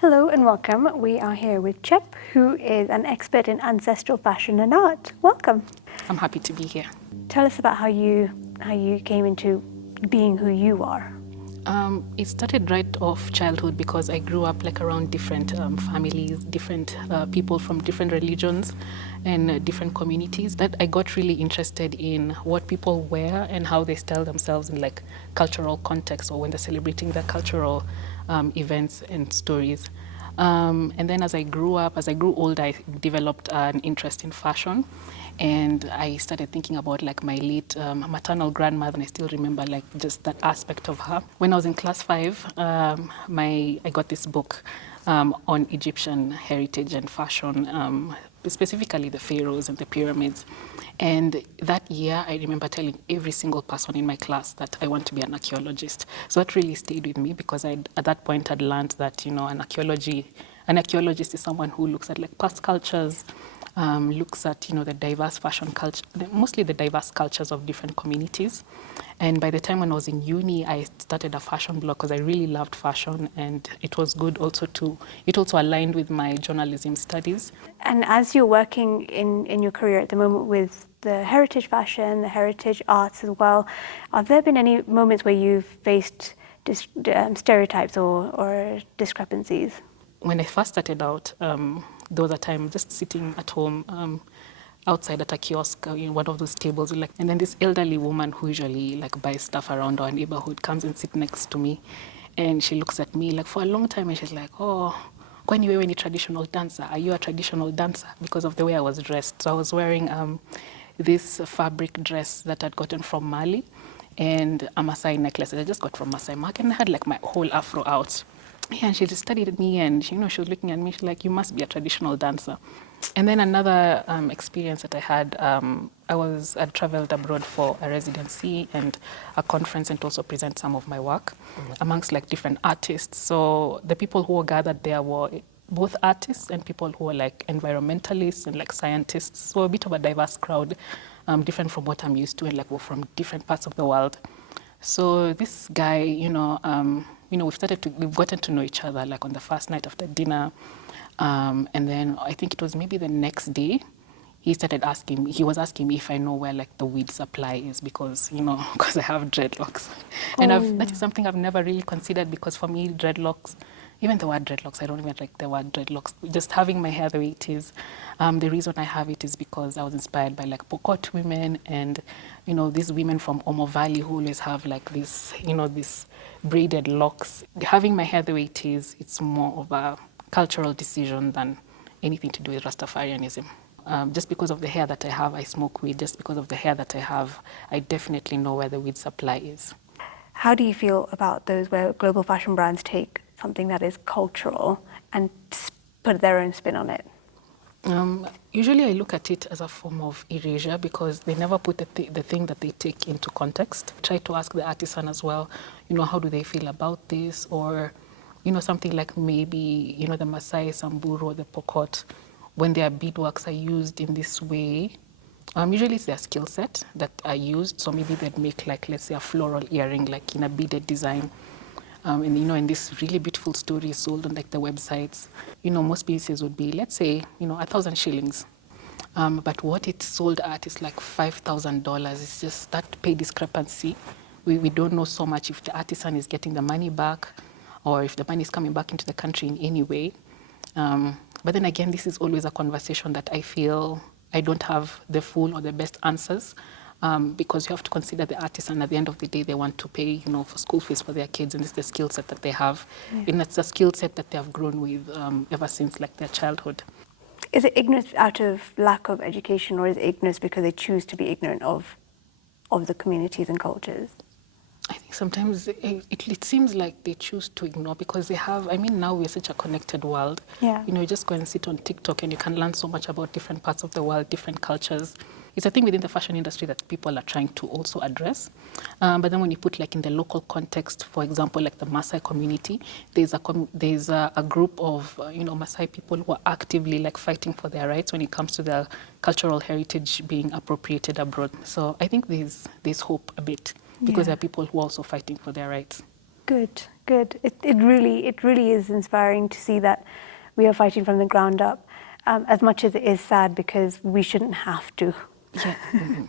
Hello and welcome. We are here with Chep, who is an expert in ancestral fashion and art. Welcome. I'm happy to be here. Tell us about how you came into being who you are. It started right off childhood because I grew up like around different families, different people from different religions and different communities. That I got really interested in what people wear and how they style themselves in like cultural context or when they're celebrating their cultural events and stories. And then as I grew older, I developed an interest in fashion. And I started thinking about like my late maternal grandmother, and I still remember like just that aspect of her. When I was in class 5, I got this book on Egyptian heritage and fashion, specifically the pharaohs and the pyramids. And that year, I remember telling every single person in my class that I want to be an archaeologist. So that really stayed with me because at that point I'd learned that, you know, an archaeologist is someone who looks at like past cultures, looks at, you know, the diverse fashion culture, mostly the diverse cultures of different communities. And by the time when I was in uni, I started a fashion blog because I really loved fashion, and it was good also it also aligned with my journalism studies. And as you're working in your career at the moment with the heritage fashion, the heritage arts as well, have there been any moments where you've faced stereotypes or discrepancies? When I first started out, there was a time just sitting at home outside at a kiosk in one of those tables, like, and then this elderly woman who usually like buys stuff around our neighborhood comes and sits next to me, and she looks at me like for a long time, and she's like, "Oh, kwani wewe ni traditional dancer? Are you a traditional dancer?" Because of the way I was dressed. So I was wearing this fabric dress that I'd gotten from Mali, and a Maasai necklace that I just got from Maasai Market, and I had like my whole afro out. Yeah, and she just studied at me, and you know, she was looking at me. She's like, "You must be a traditional dancer." And then another experience that I had, I'd traveled abroad for a residency and a conference, and to also present some of my work amongst like different artists. So the people who were gathered there were both artists and people who were like environmentalists and like scientists. So a bit of a diverse crowd, different from what I'm used to, and like we're from different parts of the world. So this guy, we've gotten to know each other like on the first night after dinner. And then I think it was maybe the next day, he was asking me if I know where like the weed supply is because I have dreadlocks. And that is something I've never really considered because for me, dreadlocks, even the word dreadlocks, I don't even like the word dreadlocks. Just having my hair the way it is. The reason I have it is because I was inspired by like Pokot women and, these women from Omo Valley who always have like this, this braided locks. Having my hair the way it is, it's more of a cultural decision than anything to do with Rastafarianism. Just because of the hair that I have, I smoke weed. Just because of the hair that I have, I definitely know where the weed supply is. How do you feel about those where global fashion brands take something that is cultural and put their own spin on it? Usually I look at it as a form of erasure because they never put the thing that they take into context. Try to ask the artisan as well, how do they feel about this? Or, something like maybe, the Maasai, Samburu, or the Pokot, when their beadworks are used in this way, usually it's their skill set that are used. So maybe they'd make like, let's say, a floral earring, like in a beaded design. And this really beautiful story is sold on like the websites. Most pieces would be, let's say, 1,000 shillings. But what it's sold at is like $5,000. It's just that pay discrepancy. We don't know so much if the artisan is getting the money back or if the money is coming back into the country in any way. But then again, this is always a conversation that I feel I don't have the full or the best answers. Because you have to consider the artisan. At the end of the day, they want to pay, for school fees for their kids, and it's the skill set that they have. Yeah. And it's a skill set that they have grown with ever since like their childhood. Is it ignorance out of lack of education, or is it ignorance because they choose to be ignorant of the communities and cultures? I think sometimes it seems like they choose to ignore because they have, now we're such a connected world. Yeah. You just go and sit on TikTok and you can learn so much about different parts of the world, different cultures. It's a thing within the fashion industry that people are trying to also address. But then when you put like in the local context, for example, like the Maasai community, there's a group of, Maasai people who are actively like fighting for their rights when it comes to their cultural heritage being appropriated abroad. So I think there's hope a bit. Because there are people who are also fighting for their rights. Good. Good. It really is inspiring to see that we are fighting from the ground up, as much as it is sad because we shouldn't have to. Yeah,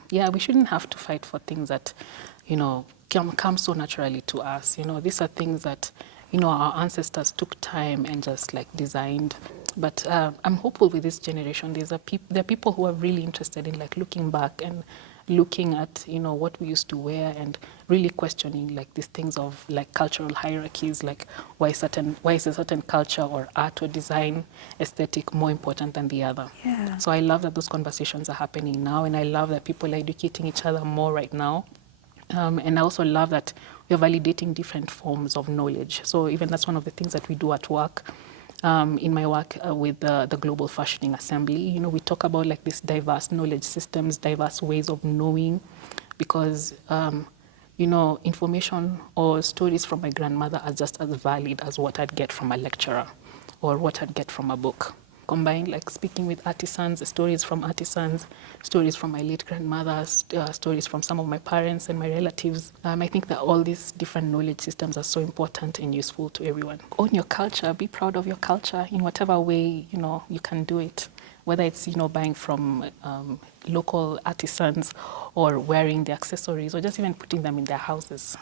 yeah, we shouldn't have to fight for things that, come so naturally to us. These are things that, our ancestors took time and just like designed. But I'm hopeful with this generation. There are people who are really interested in like looking back and looking at, what we used to wear and really questioning like these things of like cultural hierarchies, like why is a certain culture or art or design aesthetic more important than the other. Yeah. So I love that those conversations are happening now, and I love that people are educating each other more right now. And I also love that we're validating different forms of knowledge. So even that's one of the things that we do at work. In my work with the Global Fashioning Assembly, we talk about like these diverse knowledge systems, diverse ways of knowing, because information or stories from my grandmother are just as valid as what I'd get from a lecturer or what I'd get from a book. Combine like speaking with artisans, stories from artisans, stories from my late grandmothers, stories from some of my parents and my relatives. I think that all these different knowledge systems are so important and useful to everyone. Own your culture, be proud of your culture in whatever way, you can do it. Whether it's, buying from local artisans or wearing the accessories or just even putting them in their houses.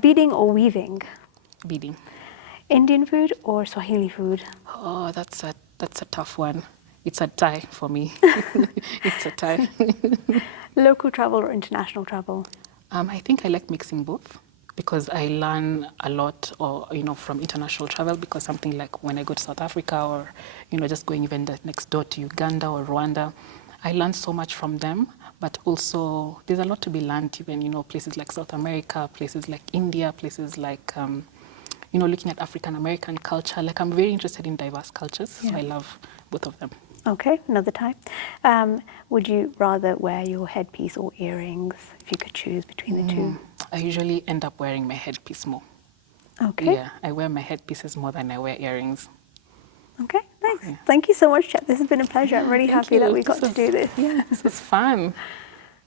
Beading or weaving? Beading. Indian food or Swahili food? Oh, that's a tough one. It's a tie for me. It's a tie. Local travel or international travel? I think I like mixing both because I learn a lot from international travel, because something like when I go to South Africa or, just going even next door to Uganda or Rwanda, I learn so much from them. But also there's a lot to be learned even, places like South America, places like India, places like, looking at African American culture. Like I'm very interested in diverse cultures, so I love both of them. Okay, another time. Would you rather wear your headpiece or earrings if you could choose between the two? I usually end up wearing my headpiece more. Okay. Yeah, I wear my headpieces more than I wear earrings. Okay, thanks. Yeah. Thank you so much, Chep. This has been a pleasure. I'm really happy that we got to do this. Yeah, this was fun.